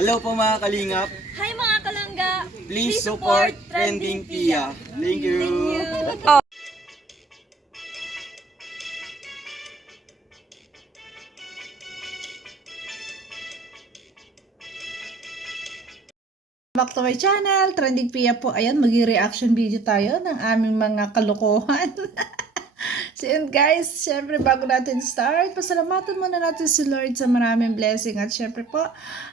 Hello po mga kalingap. Hi mga kalangga! Please support Trending Pia. Thank you. Back to my channel, Trending Pia po. Ayan, mag-reaction video tayo ng aming mga kalokohan. So yun guys, syempre bago natin start, pasalamatan muna natin si Lord sa maraming blessing. At syempre po,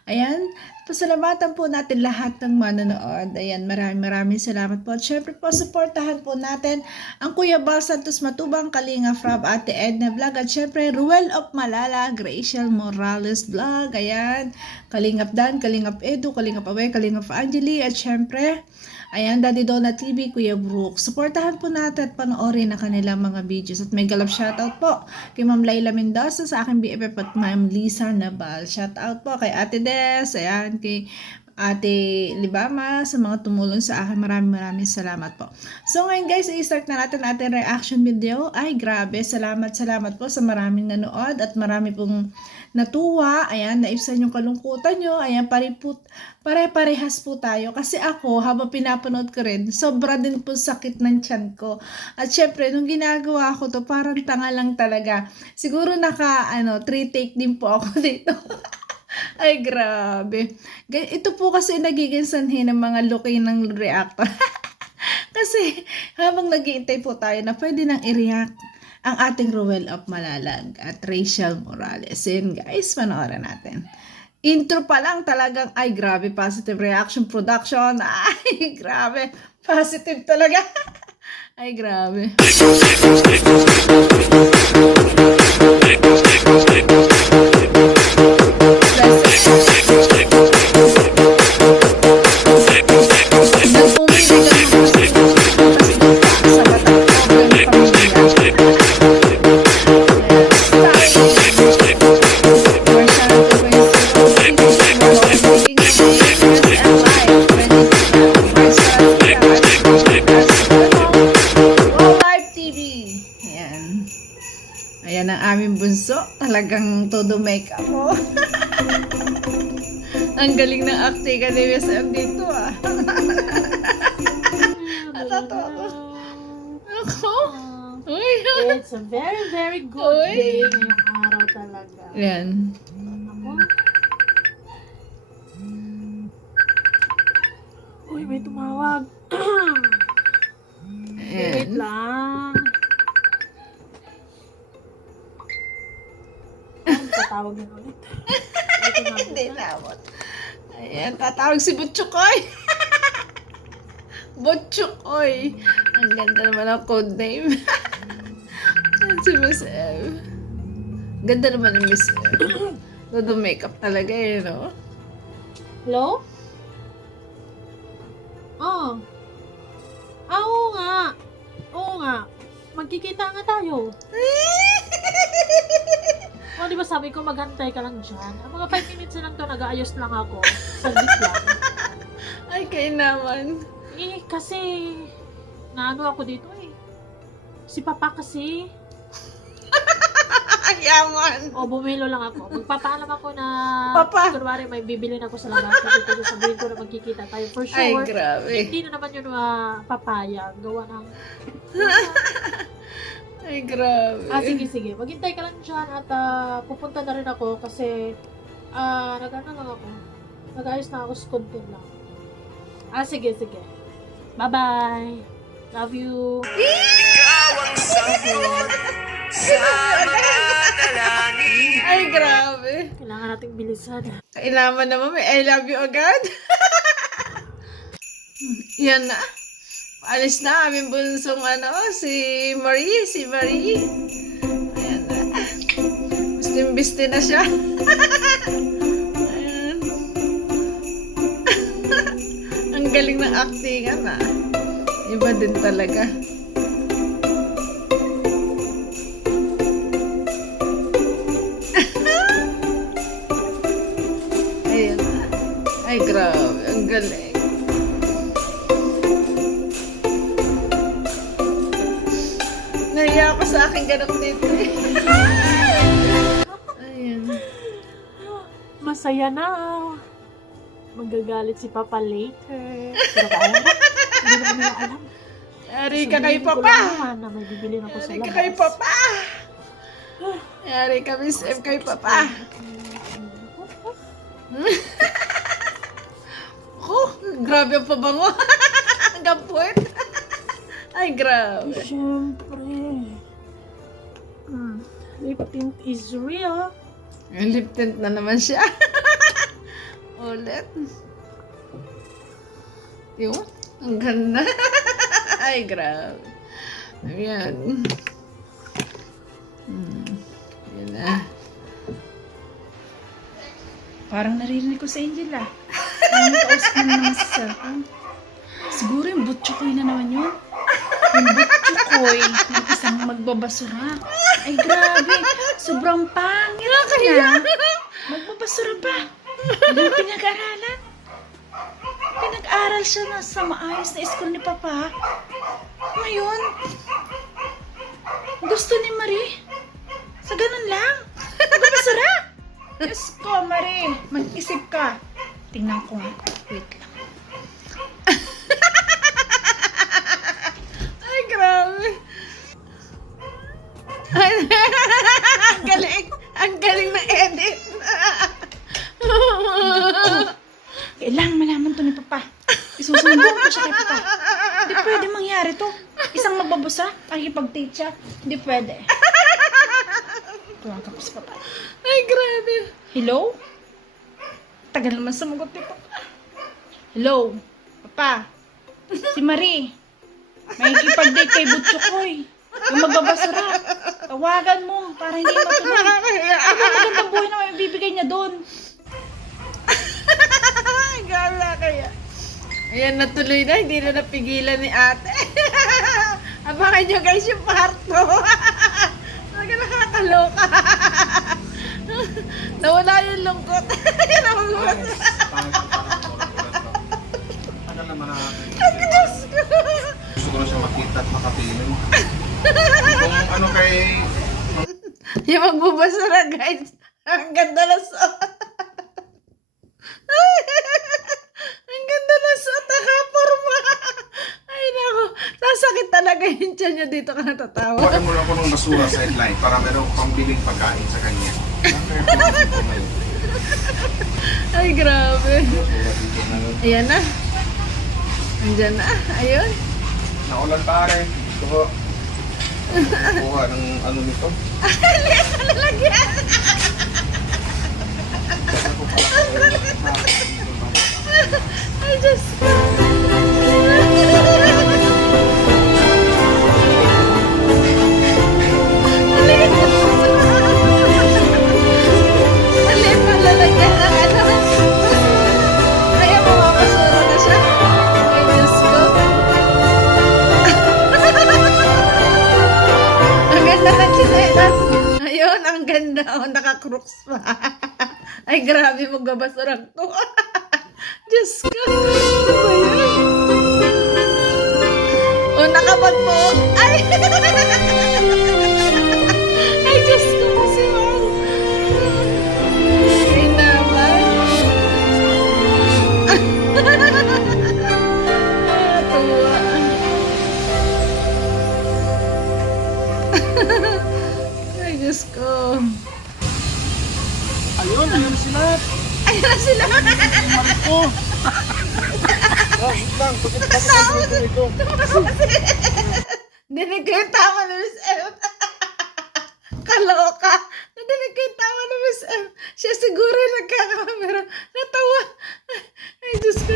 ayan, pasalamatan po natin lahat ng manonood. Ayan, maraming salamat po. At syempre po, supportahan po natin ang Kuya Bal Santos Matubang, Kalinga Frab, Ate Edna Vlog. At syempre, Ruel of Malala, Graciel Morales Vlog. Ayan, Kalingap Dan, Kalingap Edu, Kalingap Awe, Kalingap Angeli. At syempre, ayan, Daddy Donna TV, Kuya Brooke. Supportahan po natin at panoorin na kanilang mga videos. At may galap shoutout po kay Ma'am Laila Mendoza sa aking BFF at Ma'am Lisa Nabal. Shoutout po kay Ate Des, ayan, kay Ate Libama, sa mga tumulong sa akin. Maraming salamat po. So ngayon guys, i-start na natin ating reaction video. Ay grabe, salamat po sa maraming nanood at marami pong natuwa. Ayan, naibsan yung kalungkutan nyo. Ayan, pare-parehas po tayo. Kasi ako, habang pinapanood ko rin, sobra din po sakit ng tiyan ko. At syempre, nung ginagawa ko to, parang tanga lang talaga. Siguro 3 take din po ako dito. Ay, grabe. Ito po kasi nagiging sanhi ng mga looking ng reactor. Kasi habang nag-iintay po tayo na pwede nang i-react ang ating Ruel of Malalag at Rachel Morales. Yun guys, panoorin natin. Intro pa lang talagang, ay grabe, positive reaction production. Ay, grabe. Positive talaga. Ay, grabe. Ayan ang aming bunso. Talagang todo makeup mo. Ang galing ng acting ni SM dito ah. Ako? It's a very good day ngayong araw talaga. Ayan. Ako? Uy, may tumawag. Wait Ayan. lang. Tatawag na ulit. Hindi naman. Ayan, tatawag si Butchukoy. Butchukoy. Ang ganda naman ang code name. Si Miss M. Ganda naman ang Miss M. Todo makeup talaga eh, no? Hello? Oh. Oo nga. Oo nga. Magkikita nga tayo. O, di ba sabi ko maghantay ka lang dyan? Ang mga 5 minutes na lang to, nag-aayos lang ako. Saglit lang. Ay, kayo naman. Eh, kasi, naano ako dito eh. Si Papa kasi. Ang yaman. O, bumilo lang ako. Magpapaalam ako na, Papa. kunwari may bibilin ako sa labas. Kasi sabihin ko na magkikita tayo. For Ay, sure, grabe. hindi na naman yun papayag. Gawa ng... Ay, grabe. Sige. Maghintay ka lang dyan at pupunta na rin ako kasi nag-ano lang ako. Nag-ayos na ako sa content lang. Sige. Bye-bye. Love you. Ikaw ang sagot sa mga dalangin. Ay, grabe. Kailangan nating bilisan. Kailangan naman may I love you agad. Yan na. Alis na aming bunsong si Marie. Ayan na. Bistin na siya. Ayan. Ang galing ng actingan ah. Iba din talaga. Ayan na. Ay grabe, ang galing. Nahiya ako sa aking ganap dito eh. Ayan. Masaya na. magagalit si Papa later. Pero kaya hindi naman nila alam. Yari ka kay Sabihin ko Papa. lang naman na may bibili na ko sa Yari ka labas. kay Papa. Yari ka, Miss M, kay Papa. Oh, grabe ang pabango. Hanggang puwet. Ay, grabe. Siyempre. Lip tint is real. Yung lip tint na naman siya. Ulit. Yun. Ang ganda. Ay, grabe. Ayan. Yan na. Parang naririnig ko sa Angel ah. Parang nakausap na naman sa cellphone. Siguro yung butchokoy na naman yun. Yung butchokoy ng isang magbabasura. Ay, grabe. Sobrang pangit na. Magbabasura pa. Yung pinag-aralan. Pinag-aral siya na sa maayos na school ni Papa. Ngayon, gusto ni Marie. Sa ganun lang. Magbabasura. Diyos ko, Marie. Mag-isip ka. Tingnan ko nga. Wait lang. Ay, grabe. Ang galing. Ang galing ng edit. Kailangan malaman to ni Papa. Isusumbong ko siya kay Papa. Hindi pwede mangyari to. Isang mababusa, pakikipag-date siya. Hindi pwede. Tuwag ako sa Papa. Ay, grabe. Hello? Tagal naman sumagot ni Papa. Hello? Papa? Si Marie. May kipag-date kay Butchokoy. Yung magbabasura. Tawagan mo para hindi matuloy. Ano magandang buhay na may bibigay niya doon? Gala kaya. Ayan, natuloy na. Hindi na napigilan ni ate. Abangan nyo guys yung part 2. Talaga nakakaloka. Nawala yung lungkot. Yan ang magbabasura. Ano naman natin? Diyos ko. Gusto ko na siya makita at makatingin. Kung ano kay... Yung magbabasura guys. Ang ganda na suot. Ang ganda na suot. Nakaporma. Ay nako. Nasakit talaga yung tiyan niya dito ka natatawa. Huwag mo lang ako ng basura sa headline para meron pang biling pagkain sa kanya. Ay grabe. Ayan na. Andyan na. Ayun. Naulan pare. Gusto ko. Kuha ng ano nito. Liit na lalagyan. Ay Diyos ko. Maliit na lalagyan ng ano. Kaya mamapasura na siya. Ay Diyos ko. Ang ganda ng chinelas. Ayun, ang ganda. Oh, naka-crooks pa. Ay, grabe magbabasurang to. Diyos ko. Ano ba yan? Oh, nakabag po. Ay! Ay, Diyos ko po si Mom. Ay, naman. Tuwa. Ay, Diyos ko. Ayun, ayun sila. Ayun na sila. Marco. Wait lang. Pagkakasama ito. Dinig ko yung tama ni Miss M. Kaloka. Nadinig ko yung tama ni Miss M. Siya siguro yung nagkakamera. Natawa. Ay, Diyos ko.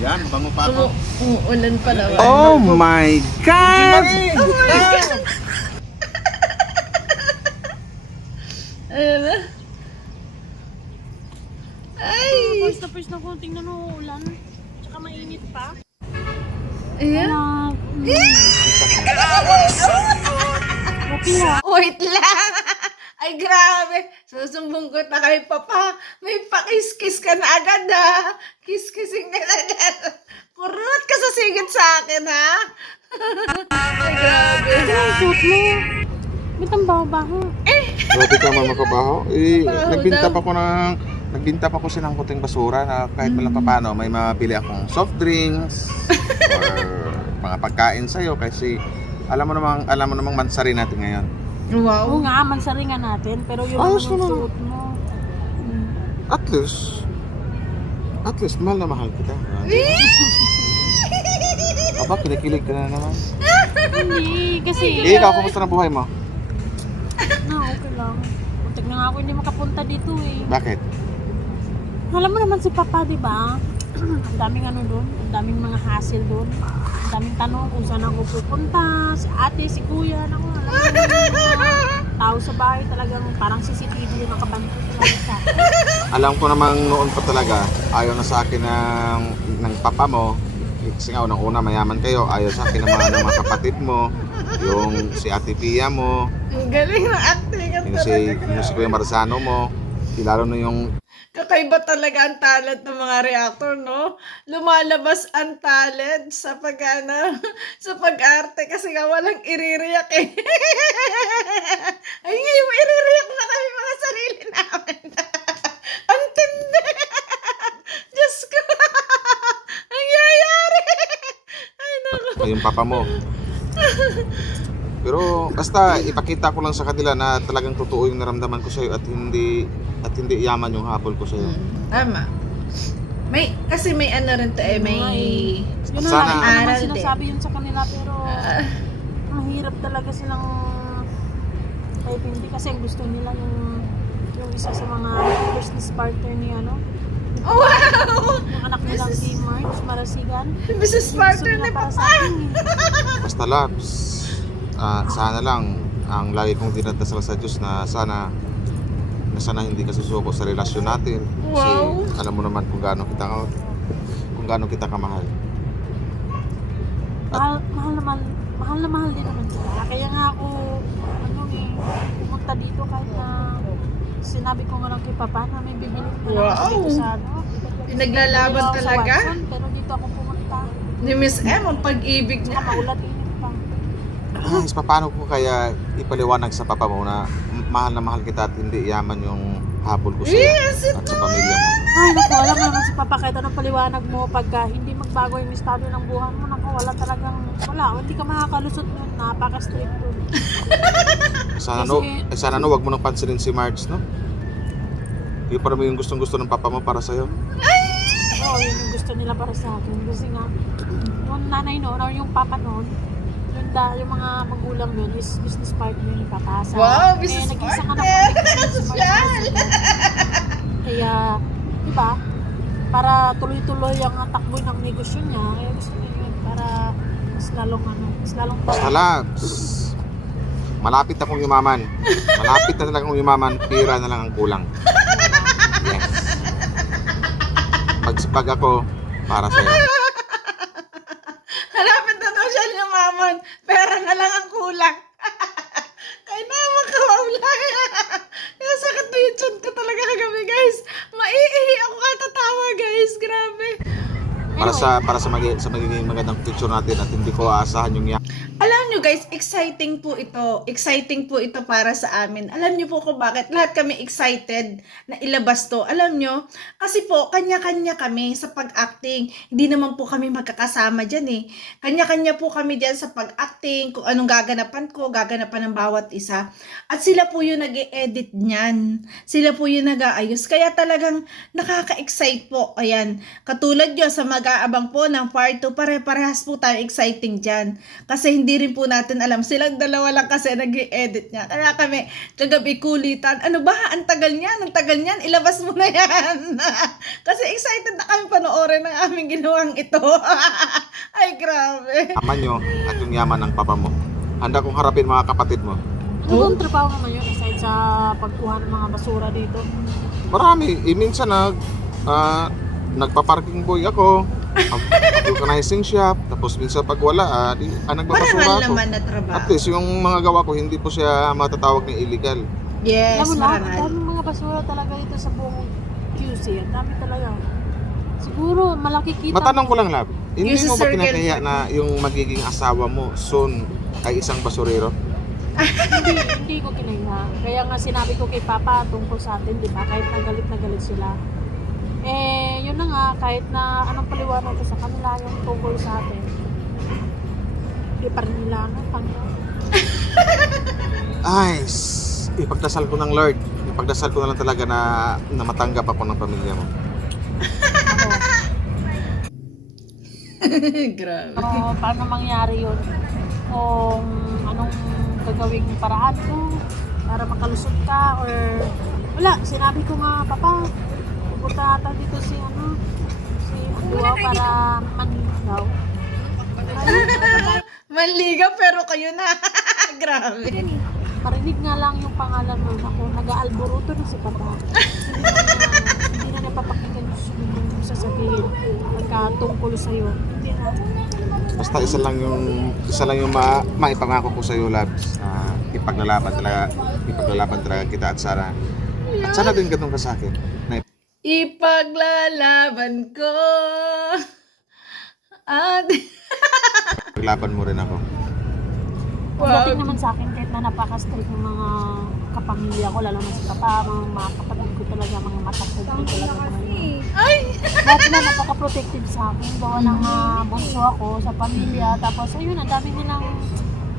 Yan, bango pa ako. Umuulan pa naman. Oh my God! Oh my God! Ayun na. Ay! First na konting nanuulan. Tsaka mainit pa. Ayan. Okay na. Wait lang! Ay, grabe! Susumbong ko na kay Papa. May pakis-kiss ka na agad, ha? Kiss-kissing ka na agad. Kurot ka sa sigit sa akin, ha? Ay, grabe. Suot mo. Ba't ang baho-baho? Grabe ka man makabaho. Eh, Baho nagbinta daw. pa ko ng nagbinta pa ko siya ng kuting basura na kahit walang paano may mabili akong soft drinks or mga pagkain sa'yo kasi alam mo namang mansari natin ngayon. Oo Wow. nga, mansaringan natin. Pero yun Ayos naman yung naman. suot mo. At least mahal na mahal kita. Aba, kinikilig ka na naman. Hindi, kasi... Ikaw, kumusta na buhay mo? Okay lang. Muntik na nga ako hindi makapunta dito eh. Bakit? Alam mo naman si Papa, di ba? Ang daming ano doon, ang daming mga hassle doon. Ang daming tanong kung saan ako pupunta, si ate, si kuya, naku, alam mo yung mga tao sa bahay talagang parang CCTV yung nakabantay talaga sa akin. Alam ko namang noon pa talaga, ayaw na sa akin ng papa mo. Kasi nga, unang-una, mayaman kayo. Ayaw sa akin ng mga kapatid mo. Yung si Ate Pia mo. Ang galing ng acting at Yung si Kuya Marzano mo. Lalo na yung kakaiba talaga ang talent ng mga reactor, no? Lumalabas ang talent sa sa pag-arte kasi nga walang iririyak eh. Ay, ngayon iririyak na kami mga sarili namin. Ang tindi. Diyos ko. Ang yayari. Ay, naku. yung papa mo. Pero basta ipakita ko lang sa kanila na talagang totoo yung naramdaman ko sa'yo at hindi yaman yung habol ko sa'yo. Tama. Kasi may ano rin to eh, may... Yun na Sana- lang, hindi naman Aral din. sinasabi yun sa kanila pero mahirap talaga silang kahit hindi kasi ang gusto nila yung isa sa mga business partner ni ano, Oh, wow! yung anak nilang si Marge Marasigan. Business Gusto partner nila ni para sa Papa. akin eh. Basta loves, sana lang ang lagi kong dinadasal sa Diyos na sana hindi ka susuko sa relasyon natin. Wow. Kasi alam mo naman kung gaano kita kamahal. Mahal na mahal din naman sila. Kaya nga ako pumunta dito kahit na sinabi ko nga lang kay Papa na may bibili ko lang ako Wow. dito sa ano. Pinaglalaban Bibili ako sa talaga? Watson, pero dito ako pumunta. Ni Miss M, ang pag-ibig Saka niya. maulat-init pa. Guys, paano ko kaya ipaliwanag sa papa mo na mahal na mahal kita at hindi yaman yung habol ko sa'yo Yes, at sa pamilya mo? Ay, naku, alam mo naman si Papa kahit anong paliwanag mo pagka hindi magbago yung estado ng buhay mo, naku, wala, hindi ka makakalusot nun, napaka-strict dun. Sana wag mo nang pansinin si Marge, no? Yung parang yung gustong-gusto ng papa mo para sa'yo. Oo, yun yung gusto nila para sa akin. Kasi nga, yung nanay noon, or yung papa noon, yung mga magulang noon is business partner ni Papa. Wow, business kaya nag-isang anak partner! ko, business partner sila. Kaya, di ba, para tuloy-tuloy ang takbo ng negosyo niya, kaya gusto niya yun para mas lalong Basta loves. Malapit akong yumaman. Malapit na talagang yumaman. Pira na lang ang kulang. Yes. Pagsipag ako para sa'yo. Halapit na daw siya lumaman. Pera na lang ang kulang. Kaya naman kawawla. Kaya sakit na yung tiyan ko talaga kagabi, guys. Maiihi ako katatawa, guys. Grabe. Para sa magiging magandang future natin at hindi ko aasahan yung Alam nyo guys, exciting po ito. Exciting po ito para sa amin. Alam nyo po kung bakit lahat kami excited na ilabas to. Alam nyo, kasi po, kanya-kanya kami sa pag-acting. Hindi naman po kami magkakasama dyan eh. Kanya-kanya po kami dyan sa pag-acting, kung anong gaganapan ko, gaganapan ng bawat isa. At sila po yung nag-e-edit niyan. Sila po yung nag-aayos. Kaya talagang nakaka-excite po. Ayan, katulad yun sa mag-aabang po ng part 2, pare-parehas po tayo exciting dyan. Kasi hindi rin po natin alam. Silang dalawa lang kasi nag-i-edit niya. Kaya kami, kagabi kulitan. Ano ba? Ang tagal niyan. Ilabas mo na yan. Kasi excited na kami panoorin ng aming ginawang ito. Ay, grabe. yaman nyo at yung yaman ng papa mo. Handa kong harapin mga kapatid mo. Ano bang trabaho naman yun aside sa pagkuha ng mga basura dito? Marami. Minsan nagpa-parking boy ako. Vulcanizing shop. Tapos minsan pag wala, nagbabasura Marangal ako. naman na trabaho. At least yung mga gawa ko hindi po siya matatawag na illegal. Yes, Alam mo lang, ang marangal. daming mga basura talaga dito sa buong QC. Ang dami talaga. Siguro, malaki kita. Matanong ko lang, Lab. Hindi Yung mo ba circle. kinakahiya na yung magiging asawa mo soon ay isang basurero? Hindi ko kinaya. Kaya nga sinabi ko kay Papa tungkol sa atin, di ba? Kahit na galit sila. Eh, yun na nga, kahit na anong paliwanag ko sa kanila yung tungkol sa atin, hindi pa rin nila Ay, ipagdasal ko ng Lord. Ipagdasal ko na lang talaga na matanggap ako ng pamilya mo. Grabe. Pero paano mangyari yun? Kung anong gagawing paraan ko para makalusot ka or wala, sinabi ko nga, Papa, pupunta ata dito si Dua para manligaw. Manligaw pero kayo na. Grabe. Marinig nga lang yung pangalan mo ako, nag-aalboruto na si Papa. Hindi na napapakinggan yung sasabihin pagkatungkol sa'yo. Hindi na. Basta isa lang yung maipangako ko sa iyo, Labs. Ipaglalaban talaga kita at sana din ganun ka sa akin. Ipaglalaban ko. At Paglaban mo rin ako. Pagdating naman sa akin, kahit na napaka-strict ng mga kapamilya ko, lalo na si Papa, mga kapatid ko talaga, mga matakot ko talaga. ay, Lahat na napaka-protective sa akin. Bawa ng bunso ako sa pamilya. Tapos, ayun, ang dami nilang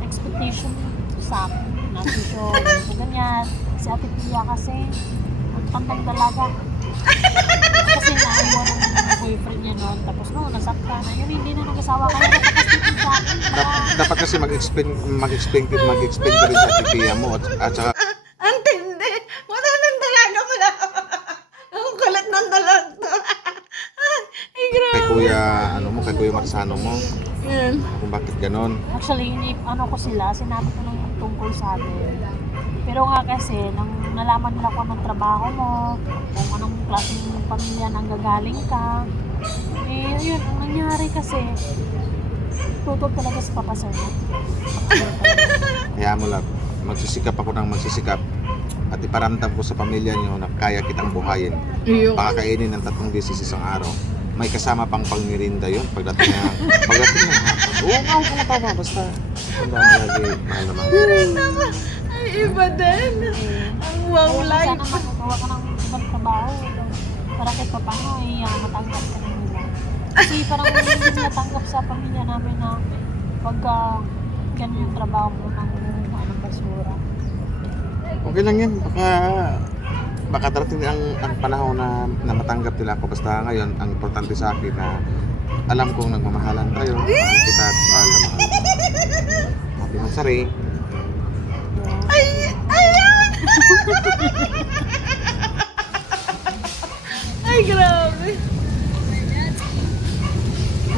expectation sa akin. Nasisyon, ganyan. Si Ate Pia kasi, ang tandang dalaga. Kasi naiwan ng boyfriend niya noon. Tapos noon, nasakta na. Yun, hindi na nag-asawa. Kaya napaka-strict sa akin. Dapat kasi mag-explain ka rin sa tipiya mo at saka ang tindi. Wala nang dalaga mo na. Ang kulit ng dalaga. Ay, grabe. kay Kuya Marsano mo Yan. kung bakit ganon. Actually, sinabi ko nung tungkol sa atin. Pero nga kasi, nang nalaman nila kung anong trabaho mo, kung anong klaseng pamilya nang gagaling ka, eh, yun, ang nangyari kasi, tutog talaga sa Papa Sir. Kaya mo lang, magsisikap ako ng magsisikap at iparamdam ko sa pamilya niyo na kaya kitang buhayin. Iyo. Pakakainin ng 3 beses isang araw. May kasama pang pangmirinda yun pagdating na. Oo nga, kung tama, basta tanda mo lagi, mahal na mahal. Ay, iba din. Ang wow Kaya life. sana magawa ka ng ibang trabaho, para kahit pa paano, ay matanggap ka na nila. Kasi parang hindi natanggap sa pamilya namin na pagka ganun yung trabaho mo ng basura. Okay lang yan, baka darating ang panahon na matanggap nila ako. Basta ngayon, ang importante sa akin na alam kong nagmamahalan tayo, mahal kita at mahal na mahal ka. Happy Mansari. Ay, ayan. Ay, grabe.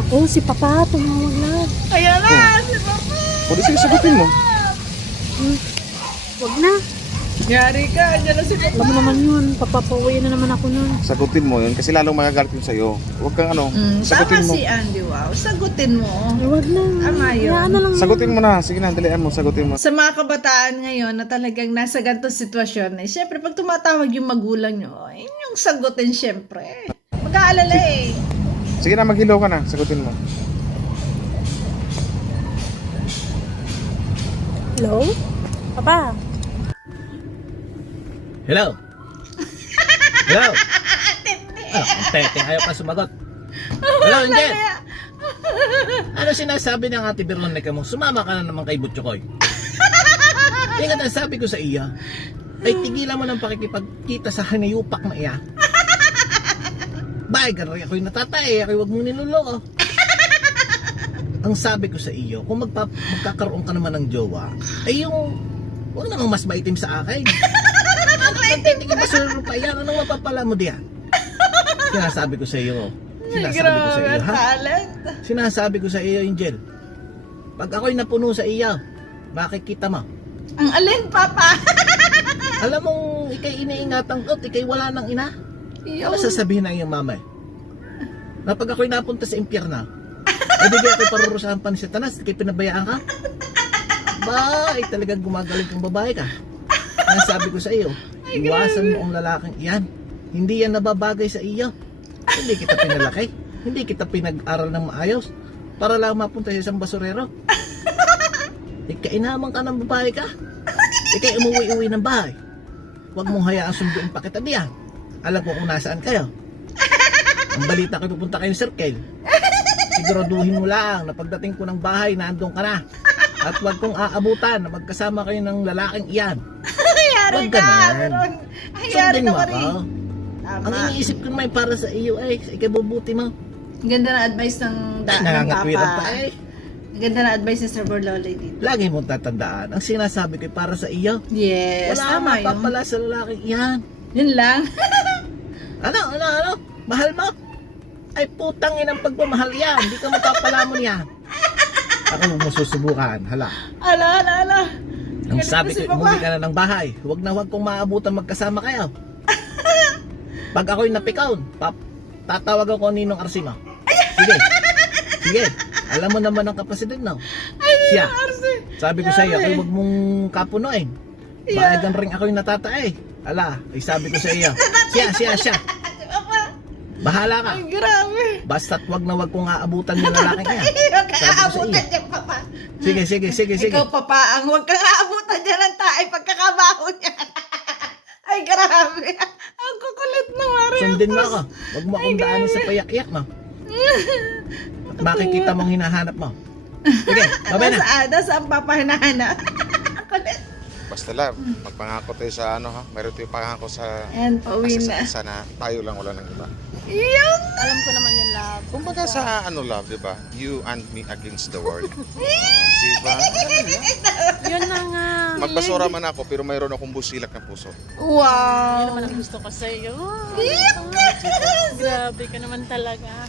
Oo, si Papa, tumawag na. Ayan na, si Papa. Pwede sige sagutin mo. Huwag na. Yari ka, andyan na si Papa. Alam mo naman yun, papapauwi na naman ako nun. Sagutin mo yun kasi lalong magagalit yun sa'yo. Huwag kang sagutin Tama mo. si Andy, wow. Sagutin mo. Huwag na. Tama yun. Hayaan na lang. Sagutin mo na. Sige na, dalian mo. Sagutin mo. Sa mga kabataan ngayon na talagang nasa ganitong sitwasyon, eh, syempre pag tumatawag yung magulang nyo, yun yung sagutin syempre. Mag-aalala eh. Sige na, maghilo ka na. Sagutin mo. Hello? Papa? Hello? Hello? Ang tete, ayaw pa sumagot. Hello, Angel? Ano sinasabi ng Ate Veronica mo? Sumama ka na naman kay Butchokoy. Kaya nga sabi ko sa iya, ay tigilan mo ng pakikipagkita sa hanayupak na iya. Bay, gano'y ako'y natatay, ako'y huwag mong niluloko. Ang sabi ko sa iyo, kung magkakaroon ka naman ng jowa, ay yung, huwag namang mas maitim sa akin. Hindi ba suro pa yan? Anong mapapala mo diyan? Sinasabi ko sa iyo. Sinasabi ko sa iyo, ha? Talent. Sinasabi ko sa iyo, Angel. Pag ako'y napuno sa iyo, makikita mo. Ang alin, Papa? Alam mong ikay iniingatan ko at ikay wala ng ina. Ano sasabihin ng iyong mama? Na pag ako'y napunta sa impyerno, ay bigay ako'y parurusahan pa ni Satanas, ikay pinabayaan ka? Ba, ay talagang gumagaling kang babae ka. Ang sabi ko sa iyo, iwasan mo ang lalaking iyan. Hindi yan nababagay sa iyo. Hindi kita pinalaki. Hindi kita pinag-aral ng maayos para lang mapunta sa isang basurero. Ikainaman ka ng babae ka. Ikay umuwi-uwi ng bahay. Huwag mong hayaan sunduin pa kita diyan. Alam ko kung nasaan kayo. Ang balita ko pupunta kayo ng circle. Siguraduhin mo lang na pagdating ko ng bahay, nandun ka na. At huwag kong aabutan na magkasama kayo ng lalaking iyan. Hayari Huwag ka. ganun. Meron. Hayari Sundin na mo ka rin. ako. Ang Tama. iniisip ko naman para sa iyo ay ikabubuti mo. Ang ganda ng advice ng ng Nangangatwiran papa. pa eh. Ang ganda ng advice ni Sir Borloloy dito. Lagi mong tatandaan, ang sinasabi ko ay para sa iyo. Yes, Wala tama kang yun. mapapala sa lalaking iyan. Yun lang. Ano? Mahal mo? Ay putang inang pagmamahal yan. Hindi ka mapapalamon yan. Ako mo susubukan. Hala. Ala. Ang Galit sabi na si ko, Papa. umuwi ka na ng bahay. Huwag kong maabutan magkasama kayo. Pag ako'y napikaon, tatawagan ko Ninong Arsima. Sige. Alam mo naman ang kapasidad, no? Siya. Sabi ko sa iyo, ay huwag mong kapunuin. Bayagan rin ako'y natatae. Ala, ay sabi ko sa iyo. Siya. Bahala ka. Ay, grabe. Basta't wag kong aabutan yung lalaking yan. Huwag kang Sabi ko sa aabutan iyo. dyan, papa. Sige. Ikaw, papa, ang huwag kang aabutan dyan ng tayo pagkakabaho niya. Ay, grabe. Ang kukulit na, Mario. Sundin mo ako. Huwag mo akong daanin sa payak-iyak mo. At makikita mong hinahanap mo. Sige, babay na. Nasaan papa hinahanap? Ang kulit. Basta love, magpangako tayo sa ano ha. Meron tayo pangako sa And pauwi na. sana tayo lang wala ng iba. Yun. Alam ko naman yung love. Kumbaga sa ano love, di ba? You and me against the world. Di ba? Yun na nga. Magbasura man ako pero mayroon akong busilak na puso. Yun Wow. naman ang gusto ko sa'yo. Grabe ka naman talaga.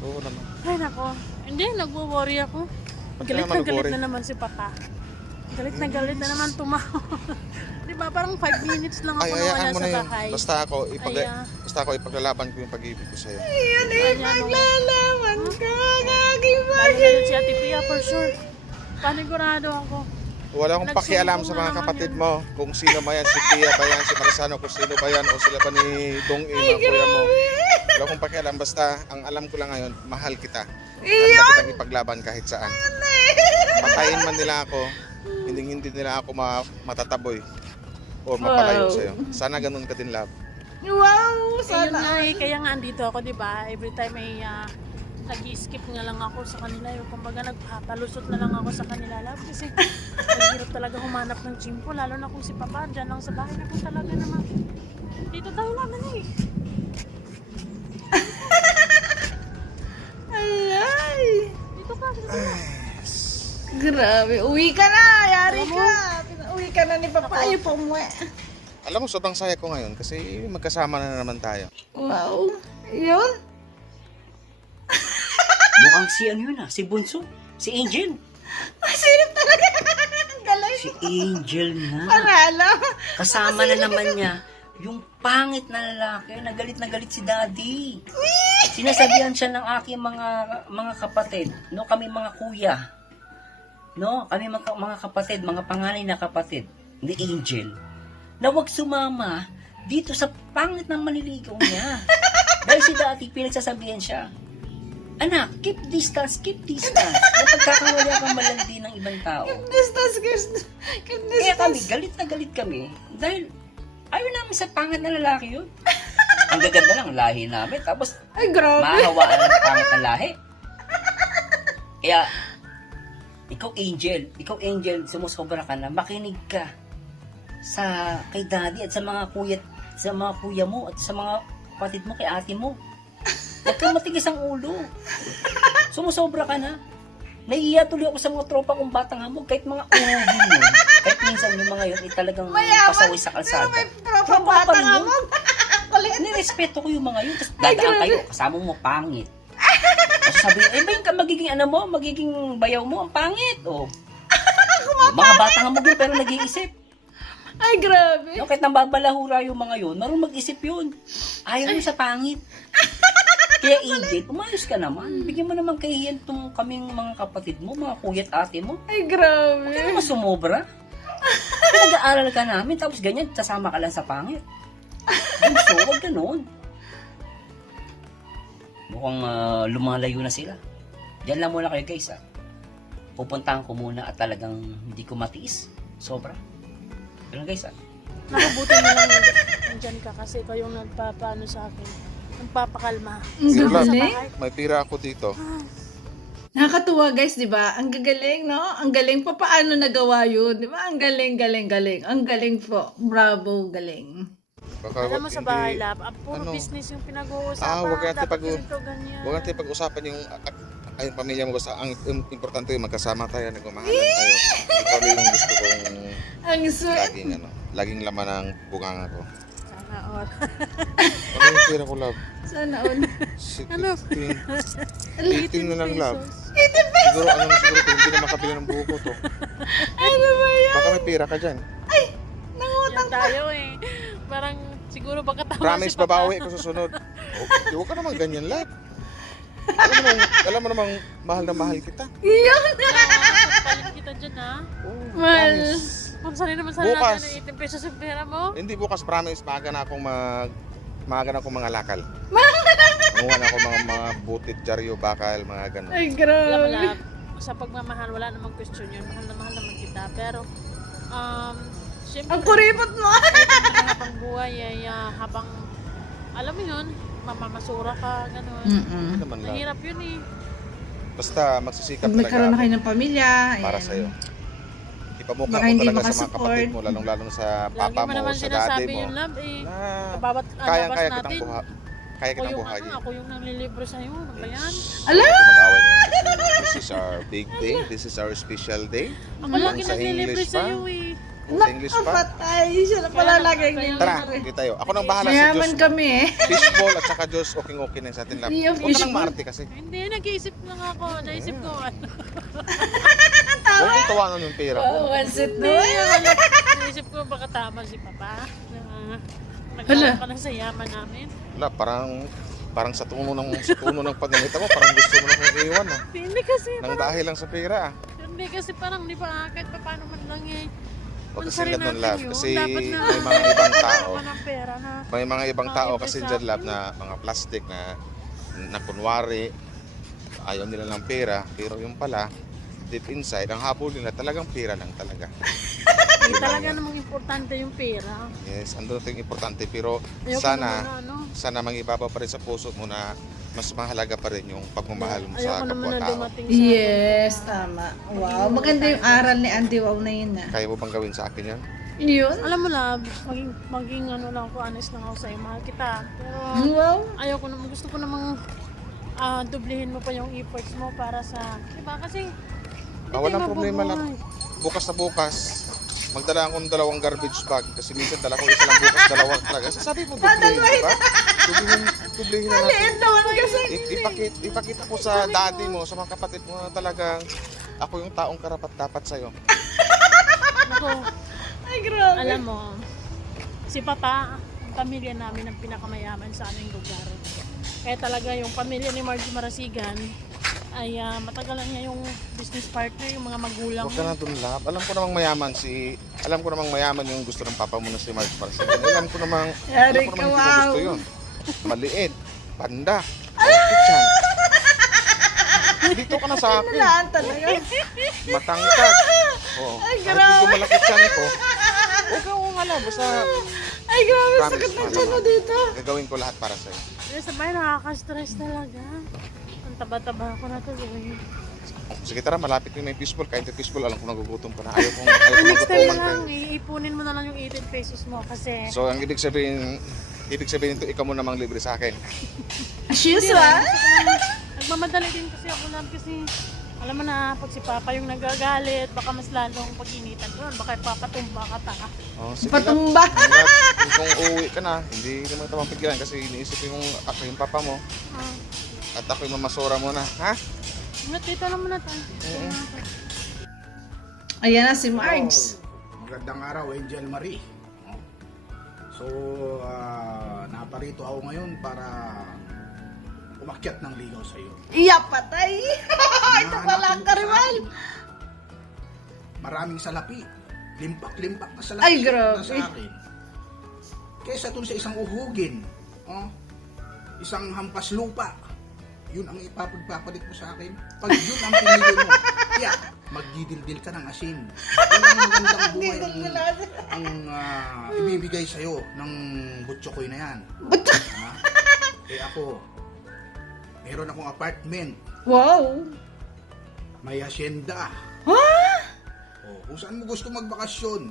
Oo naman. Ay nako. Hindi, nagwo-worry ako. Ba't Galit ka naman na galit nag-worry? na naman si Papa. Galit na naman tumawa. Di ba parang 5 minutes lang ako Ay, nawala ayaan mo sa na yun. bahay. Basta ako, Ay, ipaglalaban ko yung pag-ibig ko sa'yo. Yun ay maglalaman ka. Lalo na yun si Ate Pia for sure. Panigurado ako. Wala akong pakialam sa mga Nagsumbong na kapatid mo. Kung sino ba yan, si Pia ba yan, si Marisano, kung sino ba yan, o sila ba ni Dong mga kuya mo. Wala akong pakialam. Basta, ang alam ko lang ngayon, mahal kita. Handa kitang ipaglaban kahit saan. Patayin man nila ako, hindi nila ako matataboy or mapalayo Wow. sa'yo. Sana ganun ka din, love. Wow. Ayun nga Sana. eh, kaya nga andito ako, di ba? Every time ay nag-skip nga lang ako sa kanila. Yung kumbaga nagpapalusot na lang ako sa kanila. Love, kasi mahirap talaga humanap ng chimpo. Lalo na kung si Papa dyan lang sa bahay na kung talaga naman. Dito tayo naman eh. Ay. Dito ka. Grabe. Uwi ka na. Yari ka. Uwi ka na ni Papa. Ayaw pa umuwi. Alam mo, sobrang saya ko ngayon kasi magkasama na naman tayo. Wow. Yun. Mukhang si ano yun si Bunso, si Angel. Masilip talaga. Ang galing. Si Angel na. Panalo. Kasama na naman niya yung pangit na lalaki na galit si Daddy. Sinasabihan siya ng aking mga kapatid, no, kami mga kuya. No, kami mga kapatid, mga panganay na kapatid ni Angel. Na wag sumama dito sa pangit ng maniligaw niya. Dahil si Daddy pinagsasabihan siya, anak, keep distance. Napagkakawala kang malandi ng ibang tao. Kaya kami, galit na galit kami. Dahil, ayaw namin sa pangit na lalaki yun. Ang gaganda lang, lahi namin. Tapos, Ay, grabe. mahawaan ng pangit na lahi. Kaya, ikaw Angel, sumusobra ka na, makinig ka kay Daddy at sa mga kuya mo at sa mga kapatid mo, kay ate mo. Huwag kang matigas ang ulo. Sumusobra ka na. Naiiya tuloy ako sa mga tropa kong batang hamog. Kahit mga uwi mo. Kahit minsan yung mga yun ay talagang pasaway sa kalsada. May tropa bata pa rin nga yun. mo. Kulit. Nirespeto ko yung mga yun. Tapos dadaan kayo. Kasama mo pangit. Tapos sabi, ba yung magiging ano mo? Magiging bayaw mo? Ang pangit. Mga batang hamog yun pero nag-iisip. Ay, grabe. No, kahit nambabalahura yung mga yun, marunong mag-isip yun. Ayaw yun sa pangit. Kaya Angel, umayos ka naman. Bigyan mo naman kahiyan itong kaming mga kapatid mo, mga kuya at ate mo. Ay, grabe. Huwag ka naman sumobra. Nag-aaral ka namin, tapos ganyan, sasama ka lang sa pangit. So, huwag ganun. Mukhang lumalayo na sila. Diyan lang muna kayo guys. pupuntahan ko muna at talagang hindi ko matiis. Sobra. Ganun guys ah. Nakabuti mo lang nandyan ka kasi ikaw yung nagpapaano sa akin. Nagpapakalma. Ang Sir Love, gagaling. may pira ako dito. Nakakatuwa guys, di ba? Ang gagaling, no? Ang galing pa. Paano nagawa yun? Di ba? Ang galing, galing, galing. Ang galing po. Bravo, galing. Baka Alam mo sa hindi- bahay, lab, puro Ano? business yung pinag-uusapan. Huwag natin Dapat ganito, ganyan. Huwag natin pag-usapan yung ay pamilya mo, basta ang importante yung magkasama tayo, nagmamahalan tayo. Ikaw lang yung gusto kong Ang sweet. laging laman ng bunganga ko. Sana all. Ano yung pira ko, love? Sana all. 18 na lang, love. Siguro, siguro hindi na makabili ng buho ko to. Ano ba yan? Baka may pira ka dyan. Yan tayo eh. Parang siguro baka tama Promise, si Papa. babawi ko sa sunod. Okay, huwag ka naman ganyan, love. Alam mo namang mahal na mahal kita. Iyon. Palit kita dyan ha. Oh, Well, promise. Ma'am, sana naman sana Bukas. natin 18 pesos yung pera mo. Hindi bukas, promise, maaga na akong mga lakal. Manguha na ako mga butit, jaryo, bakal, mga ganun. ay Alam mo grabe. lang, sa pagmamahal, wala namang question yun. Mahal na mahal naman kita. Pero, syempre, Ang kuripot mo. habang buhay ay habang, alam mo yun, mamamasura ka, gano'n. Hindi naman lang. Mahirap yun eh. Basta magsisikap Pag talaga nagkaroon na ako kayo ng pamilya, para ayan. sa'yo. Ipamukha Baka mo hindi talaga sa mga makasupport. kapatid mo, lalong-lalo na sa Lagi papa mo mo, naman sa daddy sinasabi mo, yung love eh. na Bawat kaya labas kitang natin, buhay. Kaya ako kitang yung, buhayin. ako yung nanlilibre sa'yo. Ano ba yan? Ala! Huwag kang mag-away ngayon kasi this is our big day. This is our special day. Ako lagi Sa nanlilibre English pa? sa'yo eh. Sa English pa. Patay. Siya na pala Kaya laging kaya- Tara, nililibre. hindi tayo. Ako nang bahala sa Mayaman Diyos mo. kami eh. Fishball at saka Diyos, okay na sa atin lang. Yung Huwag ka nang fishball. maarte kasi. Hindi, nag-iisip lang ako. Naisip ko, ano. Huwag mong tawanan yung pera ko. Oh, what's it Hindi, doing? naisip ko baka tama si Papa. Hala. Nagkaroon ka ng sayaman namin. Wala, parang sa tuno ng pagngangita mo, parang gusto mo na kong iiwan. Ah. Hindi kasi, Nang dahil lang sa pera. Ah. hindi kasi parang, di ba, kahit pa paano man lang eh. Huwag Kung kasi sarili ganun, natin love. yun, Kasi dapat na- may mga ibang tao. naman ang pera na. May mga ibang Mga tao libre kasi sa dyan, akin. love, na mga plastic na kunwari, ayaw nila ng pera, pero yung pala, deep inside, ang habol nila talagang pera lang talaga. Hindi talaga namang importante yung pera. Yes, andun ito yung importante, pero Ayoko sana, naman na, ano, sana mangibabaw pa rin sa puso mo na mas mahalaga pa rin yung pagmamahal mo sa ayoko naman na kapwa-tao. dumating sa... Yes, tama. Wow, maganda yung aral ni Andy Wow na yun ah. Kaya mo bang gawin sa akin yan? Yun? Alam mo love, maging ano lang ako, honest lang ako sa'yo, mahal kita. Pero Wow. ayoko naman, gusto ko namang dublihin mo pa yung efforts mo para sa, diba? Kasi, Walang problema lang. Bukas na bukas, magdala ako ng 2 garbage bag kasi minsan dala ko isa lang bukas, 2 talaga. Sabi mo, dublihin, di ba? Dublihin na natin. Liit naman kasi. Ipakita ko sa daddy mo, sa mga kapatid mo na talagang ako yung taong karapat dapat sa'yo. ako, Ay, grabe. alam mo, si Papa, ang pamilya namin ang pinakamayaman sa aming lugar. Kaya talaga yung pamilya ni Margie Marasigan ay matagal na niya yung business partner, yung mga magulang Huwag ka na dun, love. Alam ko namang mayaman yung gusto ng papa mo na si Marge Marcigan. Alam ko namang Yari hindi ka, ko wow. gusto yun. Maliit, banda, malapit yan. Dito ka na sa akin. Laan talaga. Matangkad. Oh, Ay, kahit grabe. medyo malapit yan ko. Huwag ka kung alam. Basta Ay, grabe. Promise, Sakit na mahal dyan mo. mo dito. gagawin ko lahat para sa'yo. Eh, sabay, nakaka-stress talaga. Ang taba-taba ko na to. Sige tara, malapit yung may fishbowl. Kahit yung fishbowl, alam ko nagugutom ka na. Ayaw kong Next time magutuman na ka. lang, iipunin mo na lang yung 18 pesos mo kasi So, ang ibig sabihin ito, ikaw mo namang libre sa akin. As usual. nagmamadali din kasi ako lang kasi alam mo na, pag si Papa yung nagagalit, baka mas lalong pag-initan ko. Baka papatumba ka ta. Oh, sige Patumba. lang. Kung uuwi ka na, hindi naman ito mapigilan kasi iniisip yung ako yung papa mo at ako yung mamasura mo na. Ha? Dito naman na tayo. Ayan na si Marge. Magandang araw, Angel Marie. So, naparito ako ngayon para umakyat ng ligaw sa iyo. Iya, patay. Ito pala ang karimal. Maraming salapi. Limpak-limpak na salapi Ay, grabe. na sa akin. Kesa dun sa isang uhugin. Oh, isang hampas lupa. yun ang ipapagpapalit mo sa akin. Pag yun ang pinili mo, tiyak, magdidildil ka ng asin. Yun ang magandang buhay ang ibibigay sa'yo ng butchokoy na yan. Ha? Eh ako, meron akong apartment, Wow! may hacienda. Ha? O, kung saan mo gusto magbakasyon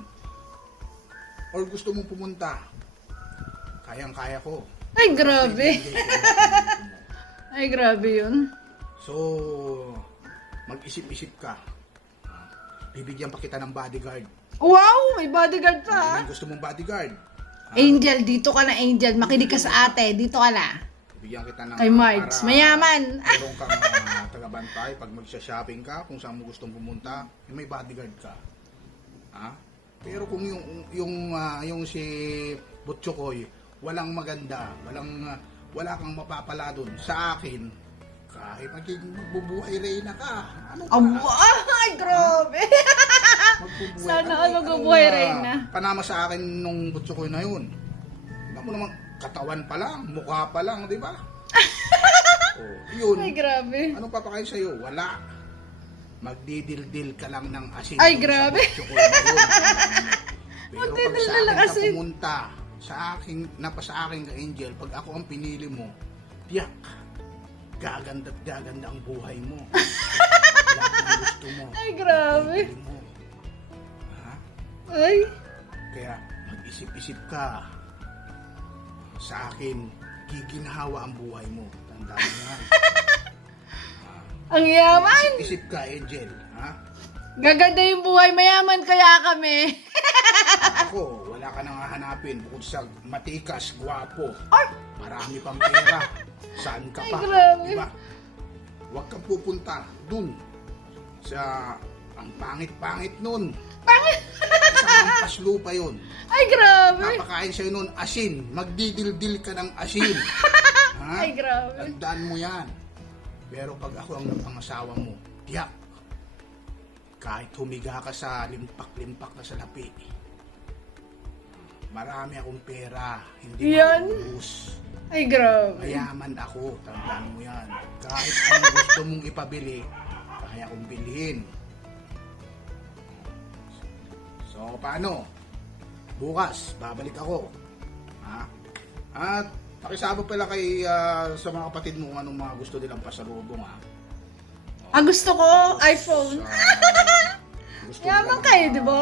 or gusto mong pumunta, kayang-kaya ko. Ay, grabe. Ibibigay ko yung pinili mo. Ay, grabe yun. So, mag-isip-isip ka. Bibigyan pa kita ng bodyguard. Wow! May bodyguard pa. Kung gusto mong bodyguard, Angel, dito ka na, Angel. Makinig ka sa ate. Dito ka na. bibigyan kita ng Kay Marge. para Mayaman. meron kang taga-bantay pag magsha-shopping ka, kung saan mo gustong pumunta, may bodyguard ka. Ha? Pero kung yung si Butchokoy, walang maganda, wala kang mapapala dun. Sa akin, kahit magbubuhay Reyna ka. Ano ka? Aba! Ay, grabe. Magbubuhay. Sana Ano- all magbubuhay, anong, Reyna. Panama sa akin nung Butchokoy na yun. Diba mo naman, katawan pa lang, mukha pa lang, di ba? Oh, yun. Ay, grabe. Anong papakain sa'yo? Wala. Magdidildil ka lang ng asin. Ay, doon grabe. Sa Butchokoy na yun. Pero pag Magdidildil sa ng akin ka asin. pumunta, sa akin ka, Angel, pag ako ang pinili mo, tiyak, gaganda ang buhay mo. Lahat ng gusto mo. Ay, grabe. pinili mo. Ha? Ay. Kaya mag-isip-isip ka. Sa akin, giginhawa ang buhay mo. Tandaan mo yan. Ang yaman. Isip ka, Angel. Ha? Gaganda yung buhay. Mayaman kaya kami. Ako, wala ka nang hahanapin bukod sa matikas, gwapo. Ay! Marami pang pera. Saan ka Ay, pa? grabe. Diba? Huwag kang pupunta dun sa ang pangit-pangit nun. Pangit. Isang ampas lupa yun. Ay, grabe. Papakain sa'yo nun asin. Magdidildil ka ng asin. Ha? Ay, grabe. Tandaan mo yan. Pero pag ako ang napangasawa mo, tiyak, kahit humiga ka sa limpak-limpak na salapi, marami akong pera, hindi Yan. maubos. Ay, grabe. Mayaman ako, tandaan mo yan. Kahit ano gusto mong ipabili, kaya kong bilhin. So, paano? Bukas, babalik ako. Ha? At pakisama pala kay sa mga kapatid mo kung anong mga gusto nilang pasalubong, ha? Ah, gusto ko iPhone. Gusto Yaman nila kayo, ng, di ba?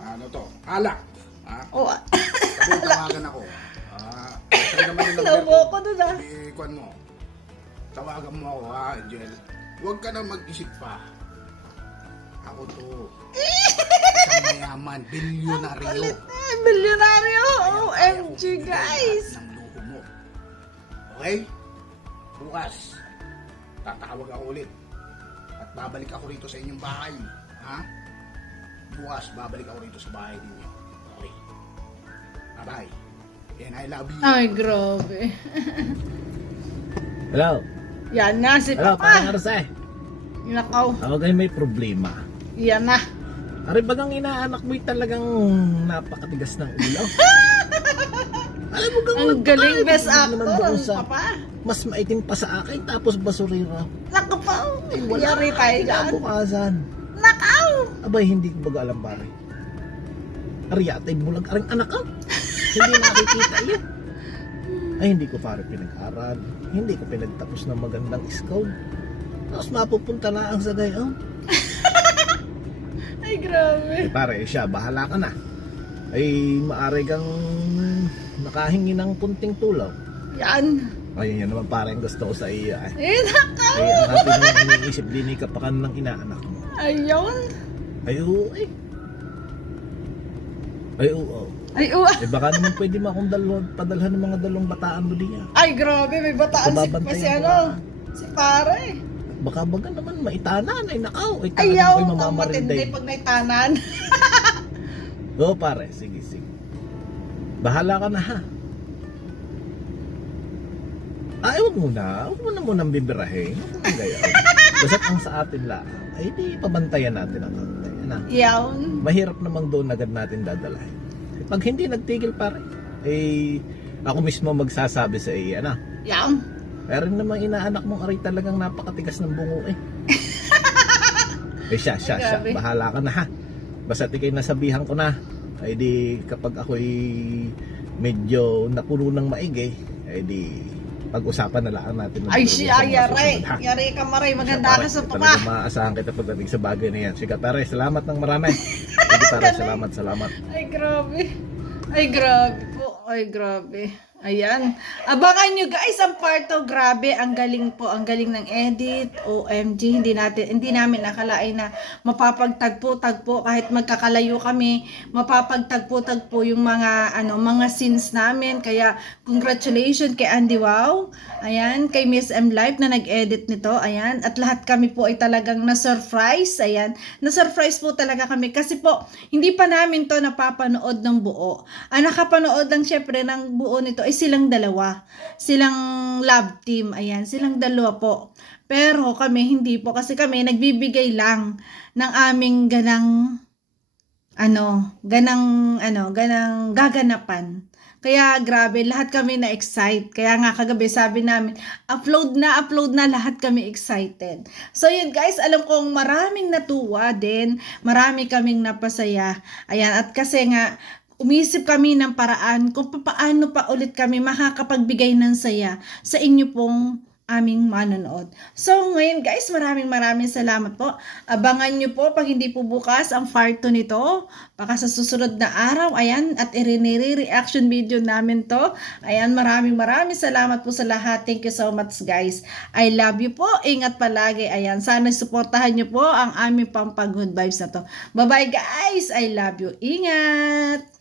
Ano to? Alak. Ha? Oo. Sabi, tawagan ako. Sa'yo naman yung number Naubo ko dun, ah. Ikuan mo. Tawagan mo ako, ha, Angel. Huwag ka na mag-isip pa. Ako to. Isang mayaman, bilyonaryo. Milyonaryo. Kaya kong OMG, bigyan guys. lahat ng luho mo. Okay? Bukas, tatawag ako ulit. At babalik ako rito sa inyong bahay. Ha? Bukas, babalik ako rito sa bahay ninyo. Okay? Bye-bye. And I love you. Ay, grabe. Hello? Yan na si Hello, parang Papa. Arce. Nakaw. Ako kayo may problema. Yan na. Ari bagang inaanak mo'y talagang napakatigas ng ulo. Alam mo kang Ang galing, best naman actor. doon sa Papa. mas maitim pa sa akin tapos basurira. Naku pa. Ay wala. Yari tayo dyan. Kinabukasan. Nakaw. Abay hindi ko baga alam pare. Ariyatay bulag aring anak ko. Hindi nakikita yun. Ay hindi ko pare pinag-aral. Hindi ko pinagtapos ng magandang school. Tapos mapupunta na ang sa gayon. Ay, grabe. Eh pare, siya, bahala ka na. Ay, maaari kang nakahingi ng kunting tulong. Yan. Ayun yan naman pare, ang gusto ko sa iyo. Ay, Nakaw. ay ang ating naman iniisip din ka pa ng inaanak mo. Ayun. Ay, oo, ay. Ay, oo. Ay, uwa. Eh, baka naman pwede mo akong padalhan ng mga dalawang bataan mo diyan. Ay, grabe. May bataan si, Pababantayan si ko ano. na. Si pare. Baka baga naman maitanan, ay nakaw. Ay, Ayaw. talagang ko'y Ang mamamarinday. matindi pag naitanan. Oo, pare, sige, sige. Bahala ka na, ha? Ay, huwag mo na munang bibirahin. Huwag mo nang gayaw. Basta't ang sa atin lang, ay di pabantayan natin ang kantay. Ano? Yan. Mahirap namang doon agad natin dadalahin. Eh, pag hindi nagtigil pare, eh, ako mismo magsasabi sa iyo, ano? Yan. Meron namang inaanak mong aray talagang napakatigas ng bungo eh. Siya. Grabe. Bahala ka na ha. Basta ikay nasabihan ko na. Ay di kapag ako'y medyo napuno ng maigi, ay di pag-usapan na lang natin. Ay siya, yari ka maray, maganda ka sa papa. Talagang maaasahan kita pagdating sa bagay na yan. Sige pare, salamat ng marami. Sige pare, salamat. Ay, grabe. Ay, grabe po. Ay, grabe. Ayan. Abangan nyo guys ang part 2. Grabe, ang galing po. Ang galing ng edit. OMG, hindi namin nakalain na mapapagtagpo-tagpo kahit magkakalayo kami. Mapapagtagpo-tagpo yung mga scenes namin. Kaya congratulations kay Andy Wow. Ayan, kay Miss M Live na nag-edit nito. Ayan, at lahat kami po ay talagang na-surprise. Ayan, na-surprise po talaga kami kasi po hindi pa namin to napapanood ng buo. Ang nakapanood lang syempre ng buo nito ay silang dalawa. Silang love team. Ayan, silang dalawa po. Pero kami hindi po kasi kami nagbibigay lang ng aming ganang gaganapan. Kaya grabe, lahat kami na-excite. Kaya nga kagabi sabi namin, upload na, lahat kami excited. So yun guys, alam kong maraming natuwa din, marami kaming napasaya. Ayan, at kasi nga, umisip kami ng paraan kung paano pa ulit kami makakapagbigay ng saya sa inyo pong aming manonood. So, ngayon guys, maraming salamat po. Abangan nyo po pag hindi po bukas ang part 2 nito. Baka sa susunod na araw, ayan, at reaction video namin to. Ayan, maraming salamat po sa lahat. Thank you so much guys. I love you po. Ingat palagi. Ayan, sana suportahan nyo po ang aming pang pag-good vibes na to. Bye-bye guys. I love you. Ingat!